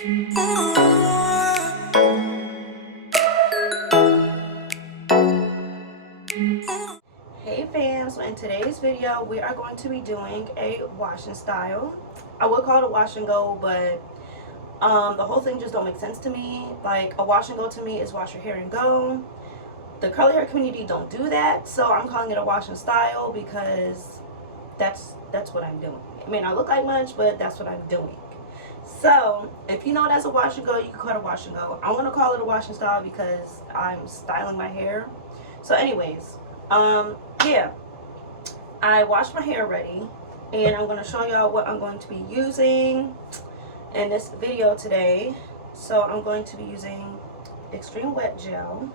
Hey fam, so in today's video we are going to be doing a wash and style. I would call it a wash and go, but the whole thing just don't make sense to me. Like, a wash and go to me is wash your hair and go. The curly hair community don't do that, so I'm calling it a wash and style because that's what I'm doing. It may not look like much, but that's what I'm doing. So if you know it as a wash and go, you can call it a wash and go. I'm gonna call it a wash and style because I'm styling my hair. So anyways, yeah, I washed my hair already, and I'm going to show y'all what I'm going to be using in this video today. So I'm going to be using Extreme Wet Gel,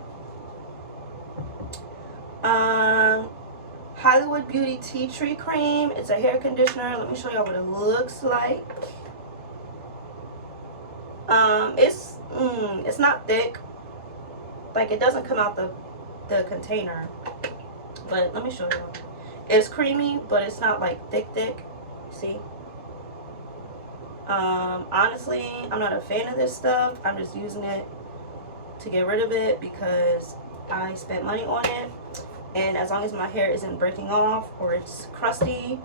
Hollywood Beauty Tea Tree Cream. It's a hair conditioner. Let me show y'all what it looks like. It's not thick, like it doesn't come out the container, but let me show you. It's creamy, but it's not like thick. See, honestly, I'm not a fan of this stuff. I'm just using it to get rid of it because I spent money on it, and as long as my hair isn't breaking off or it's crusty,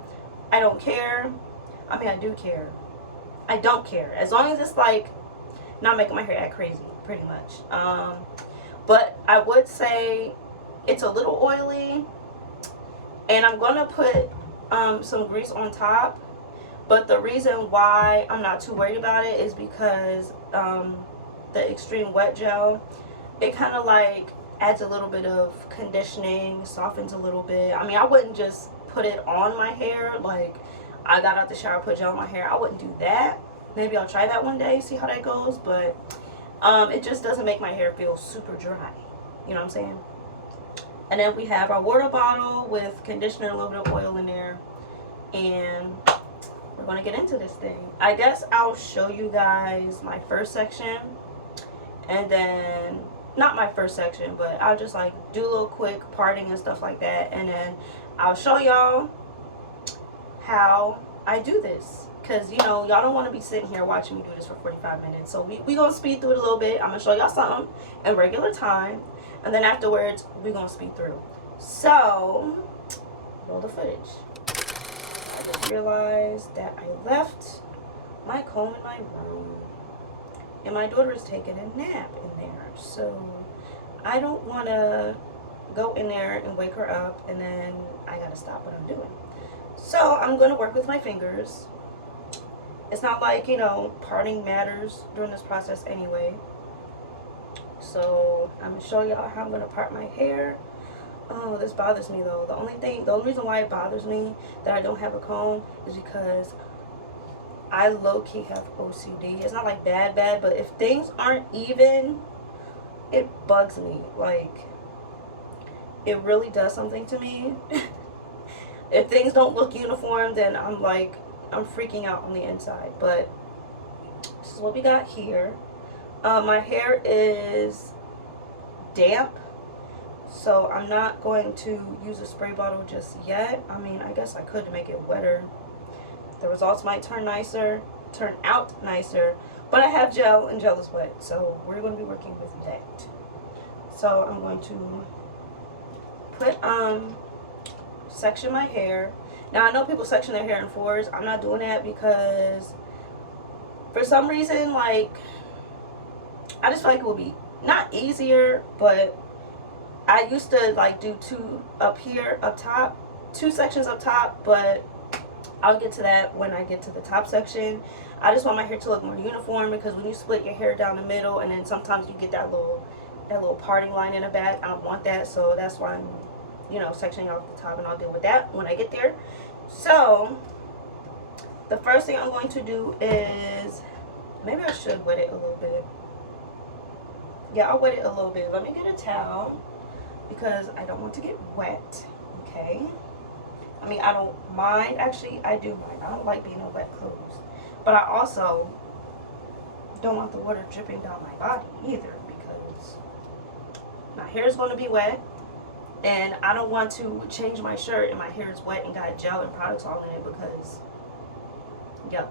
I don't care. I mean, I do care. I don't care as long as it's like not making my hair act crazy, pretty much. But I would say it's a little oily, and I'm gonna put some grease on top. But the reason why I'm not too worried about it is because the Extreme Wet Gel, it kind of like adds a little bit of conditioning, softens a little bit. I mean, I wouldn't just put it on my hair like I got out the shower, put gel on my hair. I wouldn't do that. Maybe I'll try that one day, see how that goes. But it just doesn't make my hair feel super dry. You know what I'm saying? And then we have our water bottle with conditioner, a little bit of oil in there. And we're going to get into this thing. I guess I'll show you guys my first section. And then, not my first section, but I'll just like do a little quick parting and stuff like that. And then I'll show y'all how I do this. Because, you know, y'all don't want to be sitting here watching me do this for 45 minutes. So we going to speed through it a little bit. I'm going to show y'all something in regular time. And then afterwards, we're going to speed through. So, roll the footage. I just realized that I left my comb in my room. And my daughter is taking a nap in there. So, I don't want to go in there and wake her up. And then I got to stop what I'm doing. So, I'm going to work with my fingers. It's not like, you know, parting matters during this process anyway. So I'm going to show y'all how I'm going to part my hair. Oh, this bothers me though. The only reason why it bothers me that I don't have a comb is because I low-key have OCD. It's not like bad, but if things aren't even, it bugs me. Like, it really does something to me. If things don't look uniform, then I'm like, I'm freaking out on the inside. But this is what we got here. My hair is damp, so I'm not going to use a spray bottle just yet. I mean, I guess I could to make it wetter. The results might turn out nicer, but I have gel, and gel is wet, so we're going to be working with that. So I'm going to put section my hair. Now, I know people section their hair in fours. I'm not doing that because for some reason, like, I just feel like it would be not easier, but I used to like do two sections up top, but I'll get to that when I get to the top section. I just want my hair to look more uniform because when you split your hair down the middle and then sometimes you get that little parting line in the back, I don't want that. So that's why I'm, you know, sectioning off the top, and I'll deal with that when I get there. So the first thing I'm going to do is, maybe I should wet it a little bit. Yeah, I'll wet it a little bit. Let me get a towel because I don't want to get wet. Okay. I mean, I don't mind. Actually, I do mind. I don't like being in wet clothes. But I also don't want the water dripping down my body either because my hair is going to be wet. And I don't want to change my shirt and my hair is wet and got gel and products all in it because yuck.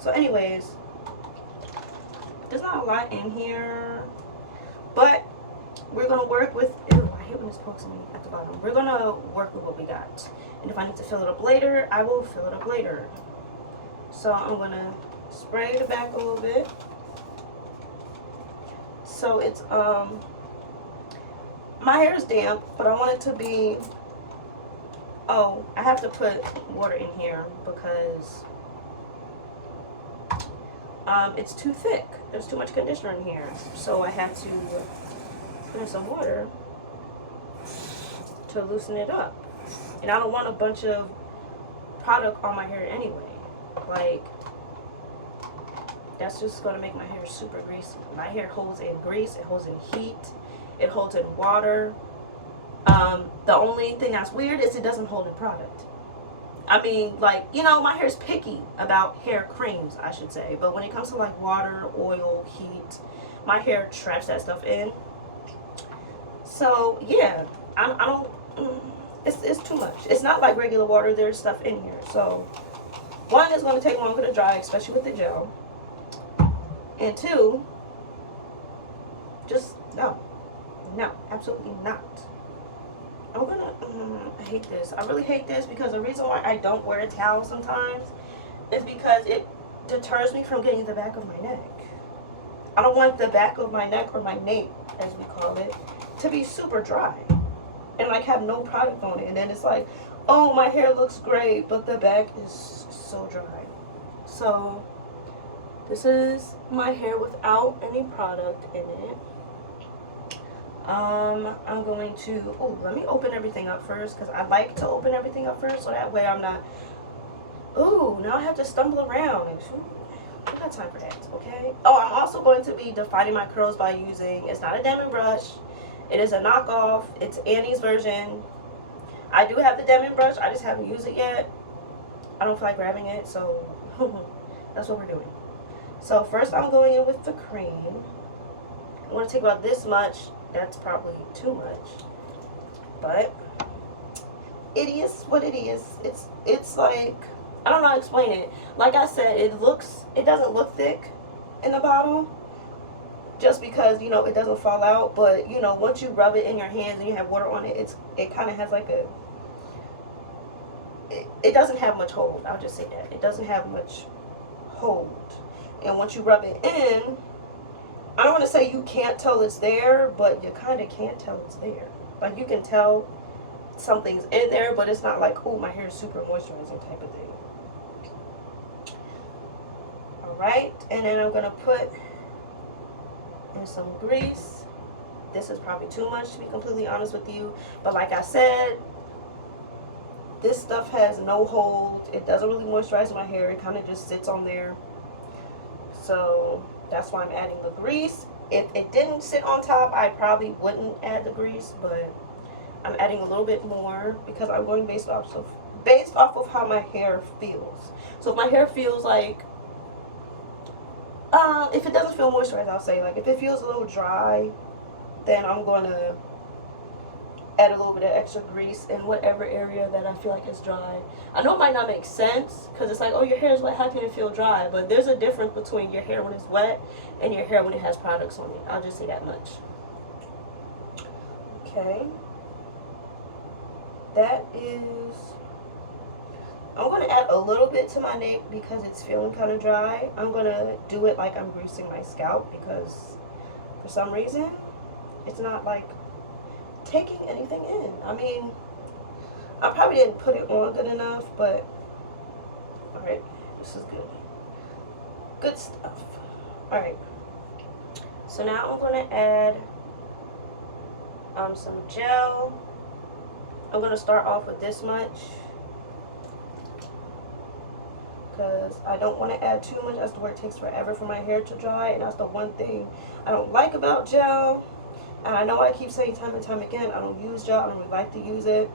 So anyways, There's not a lot in here, but we're gonna work with, ew, I hate when this pokes me at the bottom. We're gonna work with what we got. And if I need to fill it up later, I will fill it up later. So I'm gonna spray the back a little bit. So it's, my hair is damp, but I want it to be, oh, I have to put water in here because it's too thick. There's too much conditioner in here. So I have to put in some water to loosen it up. And I don't want a bunch of product on my hair anyway. Like, that's just going to make my hair super greasy. My hair holds in grease, it holds in heat, it holds in water. The only thing that's weird is it doesn't hold in product. I mean, like, you know, my hair's picky about hair creams, I should say. But when it comes to like water, oil, heat, my hair traps that stuff in. So yeah, I don't. It's too much. It's not like regular water. There's stuff in here. So one, is going to take longer to dry, especially with the gel. And two, just no, absolutely not. I'm gonna, I hate this. I really hate this because the reason why I don't wear a towel sometimes is because it deters me from getting the back of my neck. I don't want the back of my neck, or my nape, as we call it, to be super dry and like have no product on it. And then it's like, oh, my hair looks great, but the back is so dry. So this is my hair without any product in it. I'm going to, oh, let me open everything up first, because I like to open everything up first, so that way I'm not, oh, now I have to stumble around. I got time for that, okay? Oh, I'm also going to be defining my curls by using, it's not a Denman brush, it is a knockoff, it's Annie's version. I do have the Denman brush, I just haven't used it yet. I don't feel like grabbing it, so that's what we're doing. So first I'm going in with the cream. I'm going to take about this much. That's probably too much, but it is what it is. It's like, I don't know how to explain it. Like I said, it doesn't look thick in the bottle just because, you know, it doesn't fall out. But, you know, once you rub it in your hands and you have water on it, it kind of has like a, it doesn't have much hold. I'll just say that. It doesn't have much hold. And once you rub it in, I don't want to say you can't tell it's there, but you kind of can't tell it's there. Like, you can tell something's in there, but it's not like, oh, my hair is super moisturizing type of thing. Alright, and then I'm going to put in some grease. This is probably too much, to be completely honest with you. But like I said, this stuff has no hold. It doesn't really moisturize my hair. It kind of just sits on there. So that's why I'm adding the grease. If it didn't sit on top, I probably wouldn't add the grease, but I'm adding a little bit more because I'm going based off of how my hair feels. So if my hair feels like, if it doesn't feel moisturized, I'll say, like, if it feels a little dry, then I'm going to add a little bit of extra grease in whatever area that I feel like is dry. I know it might not make sense because it's like, oh, your hair is wet, how can it feel dry? But there's a difference between your hair when it's wet and your hair when it has products on it. I'll just say that much. Okay. That is, I'm going to add a little bit to my nape because it's feeling kind of dry. I'm going to do it like I'm greasing my scalp because for some reason it's not like taking anything in. I mean, I probably didn't put it on good enough, but alright, this is good. Good stuff. Alright, so now I'm going to add some gel. I'm going to start off with this much because I don't want to add too much as to where it takes forever for my hair to dry, and that's the one thing I don't like about gel. And I know I keep saying time and time again, I don't use gel, I don't really like to use it.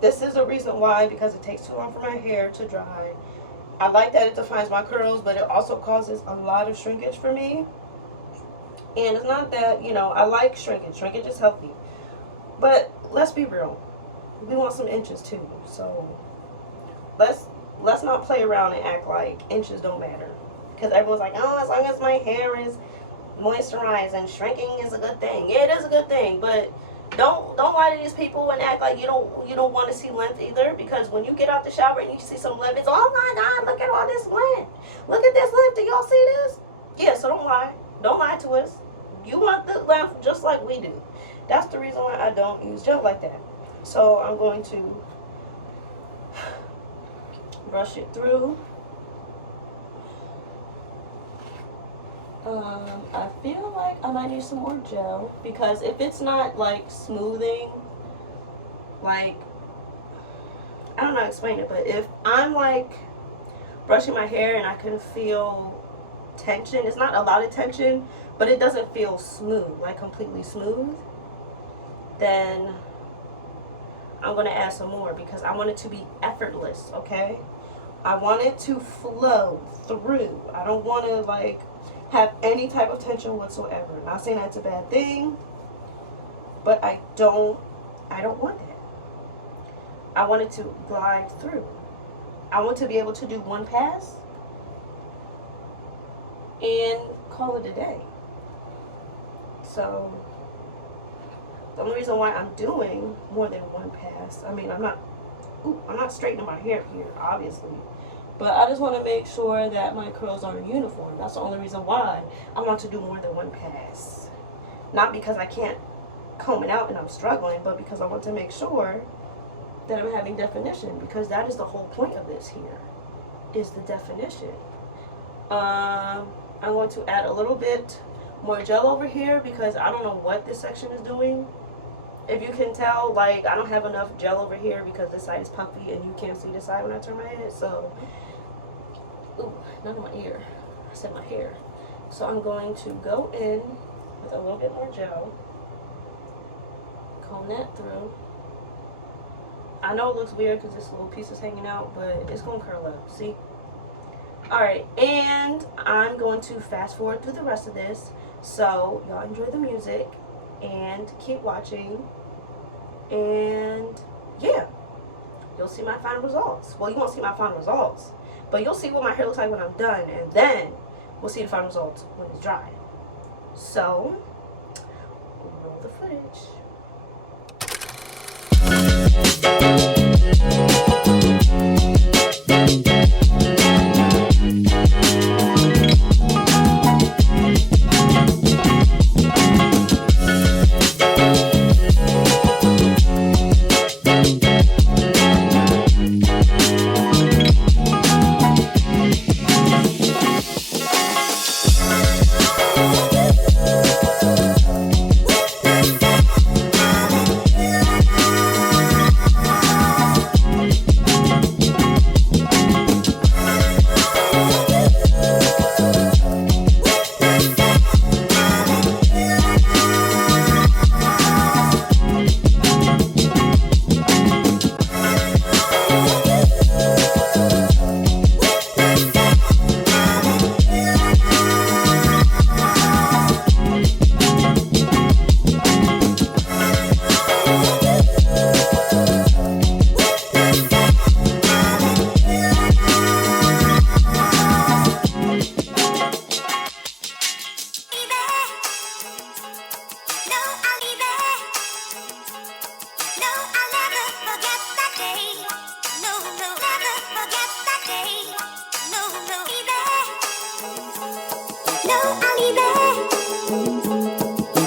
This is the reason why, because it takes too long for my hair to dry. I like that it defines my curls, but it also causes a lot of shrinkage for me. And it's not that, you know, I like shrinkage. Shrinkage is healthy. But let's be real. We want some inches too. So let's not play around and act like inches don't matter. Because everyone's like, oh, as long as my hair is moisturize and shrinking is a good thing. Yeah, it is a good thing, but don't lie to these people and act like you don't want to see length either, because when you get out the shower and you see some length, it's, oh my god, look at all this length. Look at this length. Do y'all see this? Yeah, so don't lie. Don't lie to us. You want the length just like we do. That's the reason why I don't use gel like that. So I'm going to brush it through. I feel like I might need some more gel, because if it's not like smoothing, like, I don't know how to explain it, but if I'm like brushing my hair and I can feel tension, it's not a lot of tension, but it doesn't feel smooth, like completely smooth, then I'm going to add some more, because I want it to be effortless, okay? I want it to flow through. I don't want to like have any type of tension whatsoever. Not saying that's a bad thing, but I don't want that. I want it to glide through. I want to be able to do one pass and call it a day. So the only reason why I'm doing more than one pass, I mean, I'm not straightening my hair here, obviously, but I just want to make sure that my curls are uniform. That's the only reason why I want to do more than one pass. Not because I can't comb it out and I'm struggling, but because I want to make sure that I'm having definition, because that is the whole point of this here, is the definition. I'm going to add a little bit more gel over here, because I don't know what this section is doing. If you can tell, like, I don't have enough gel over here because this side is puffy and you can't see this side when I turn my head. So, ooh, none of my ear. I said my hair. So I'm going to go in with a little bit more gel, comb that through. I know it looks weird because this little piece is hanging out, but it's going to curl up. See? Alright, and I'm going to fast forward through the rest of this. So, y'all enjoy the music and keep watching. And, yeah. You'll see my final results. Well, you won't see my final results, but you'll see what my hair looks like when I'm done. And then, we'll see the final results when it's dry. So, roll the footage.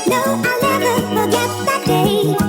No, I'll never forget that day.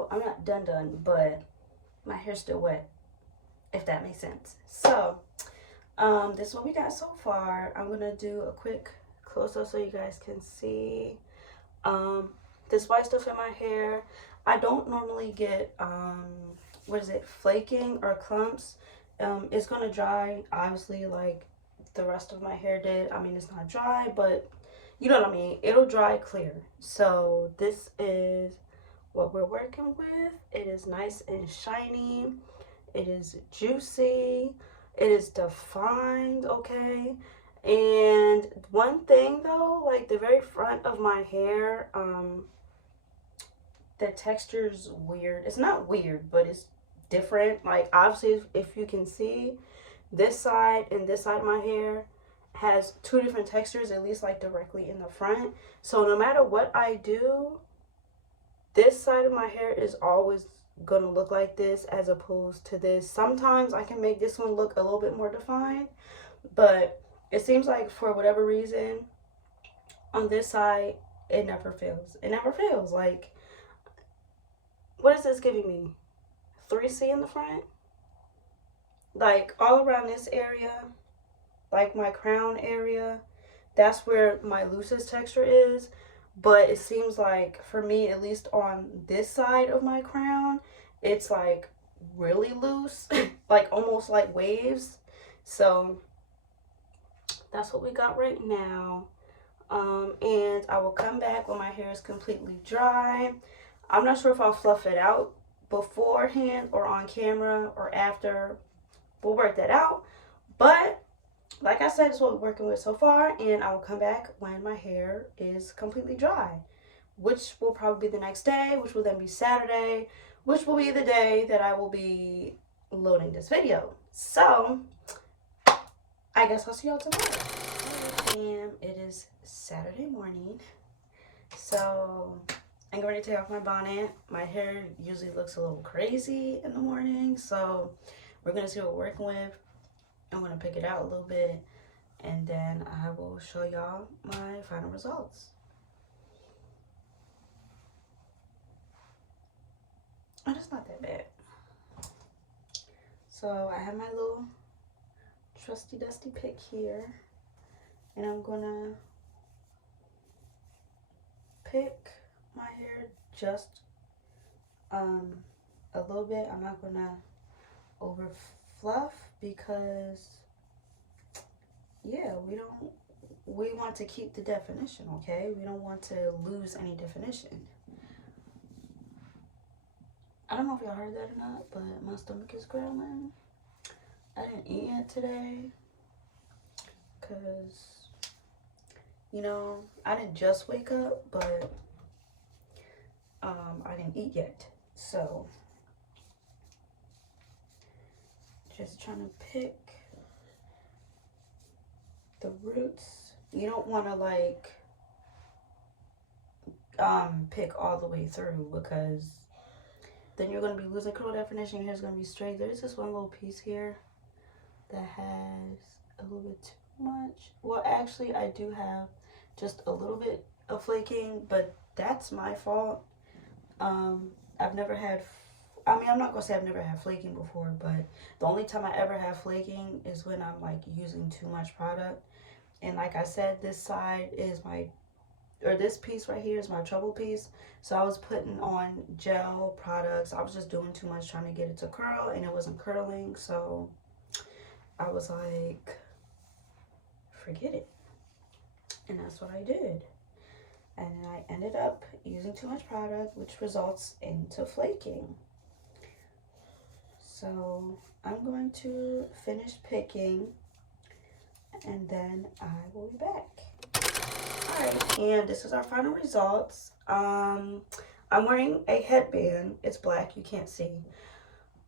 So I'm not done, but my hair's still wet, if that makes sense. So this is what we got so far. I'm gonna do a quick close-up so you guys can see this white stuff in my hair. I don't normally get flaking or clumps. It's gonna dry obviously like the rest of my hair did. I mean, it's not dry, but you know what I mean, it'll dry clear. So this is what we're working with. It is nice and shiny, it is juicy, it is defined, okay? And one thing though, like the very front of my hair, the texture's weird. It's not weird, but it's different. Like obviously if you can see, this side and this side of my hair has two different textures, at least like directly in the front. So no matter what I do, this side of my hair is always gonna look like this as opposed to this. Sometimes I can make this one look a little bit more defined, but it seems like for whatever reason on this side it never fails. It never fails. Like, what is this giving me? 3C in the front? Like all around this area, like my crown area, that's where my loosest texture is. But it seems like for me, at least on this side of my crown, it's like really loose, like almost like waves. So that's what we got right now. And I will come back when my hair is completely dry. I'm not sure if I'll fluff it out beforehand or on camera or after. We'll work that out. But like I said, it's what we're working with so far, and I will come back when my hair is completely dry, which will probably be the next day, which will then be Saturday, which will be the day that I will be loading this video. So I guess I'll see y'all tomorrow. And it is Saturday morning, so I'm going to take off my bonnet. My hair usually looks a little crazy in the morning, so we're going to see what we're working with. I'm going to pick it out a little bit, and then I will show y'all my final results. And it's not that bad. So I have my little trusty dusty pick here, and I'm going to pick my hair just a little bit. I'm not going to over fluff because yeah, we want to keep the definition, okay? We don't want to lose any definition. I don't know if y'all heard that or not, but my stomach is growling. I didn't eat yet today because, you know, I didn't just wake up, but I didn't eat yet. So just trying to pick the roots. You don't want to like pick all the way through, because then you're going to be losing curl definition. Your hair's going to be straight. There's this one little piece here that has a little bit too much. Well, actually I do have just a little bit of flaking, but that's my fault. I've never had, I mean, I'm not gonna say I've never had flaking before, but the only time I ever have flaking is when I'm like using too much product. And like I said, this side is my, or this piece right here is my trouble piece. So I was putting on gel products. I was just doing too much trying to get it to curl, and it wasn't curling. So I was like, forget it. And that's what I did. And I ended up using too much product, which results into flaking. So I'm going to finish picking, and then I will be back. Alright, and this is our final results. I'm wearing a headband. It's black, you can't see.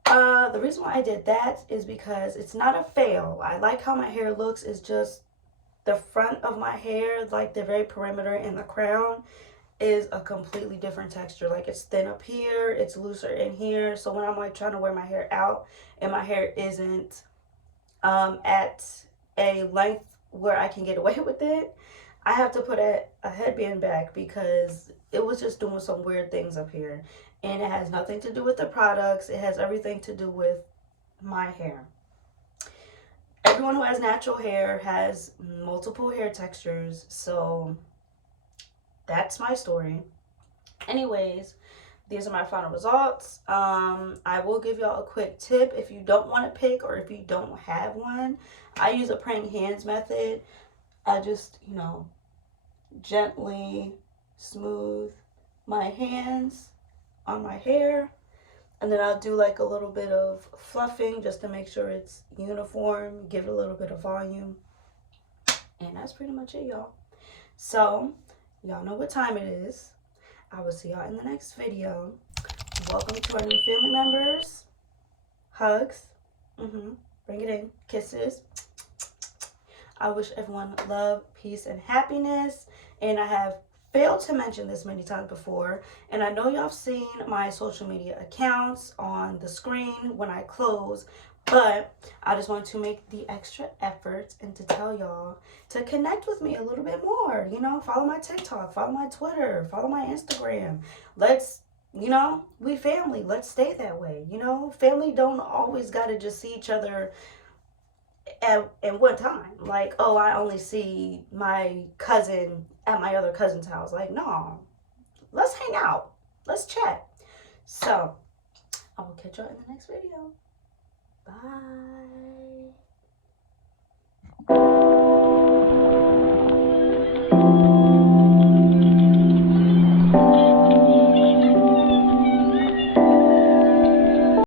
The reason why I did that is because it's not a fail. I like how my hair looks. It's just the front of my hair, like the very perimeter and the crown, is a completely different texture. Like it's thin up here, it's looser in here. So when I'm like trying to wear my hair out and my hair isn't at a length where I can get away with it, I have to put a headband back because it was just doing some weird things up here. And it has nothing to do with the products. It has everything to do with my hair. Everyone who has natural hair has multiple hair textures. So that's my story. Anyways, these are my final results. I will give y'all a quick tip if you don't want to pick or if you don't have one. I use a praying hands method. I just, gently smooth my hands on my hair, and then I'll do like a little bit of fluffing just to make sure it's uniform, give it a little bit of volume, and that's pretty much it, y'all. So y'all know what time it is. I will see y'all in the next video. Welcome to our new family members. Hugs. Bring it in. Kisses. I wish everyone love, peace, and happiness. And I have failed to mention this many times before. And I know y'all have seen my social media accounts on the screen when I close. But I just want to make the extra effort and to tell y'all to connect with me a little bit more. Follow my TikTok, follow my Twitter, follow my Instagram. Let's, we family. Let's stay that way. Family don't always got to just see each other at one time. Like, oh, I only see my cousin at my other cousin's house. Like, no. Let's hang out. Let's chat. So, I will catch y'all in the next video. Bye.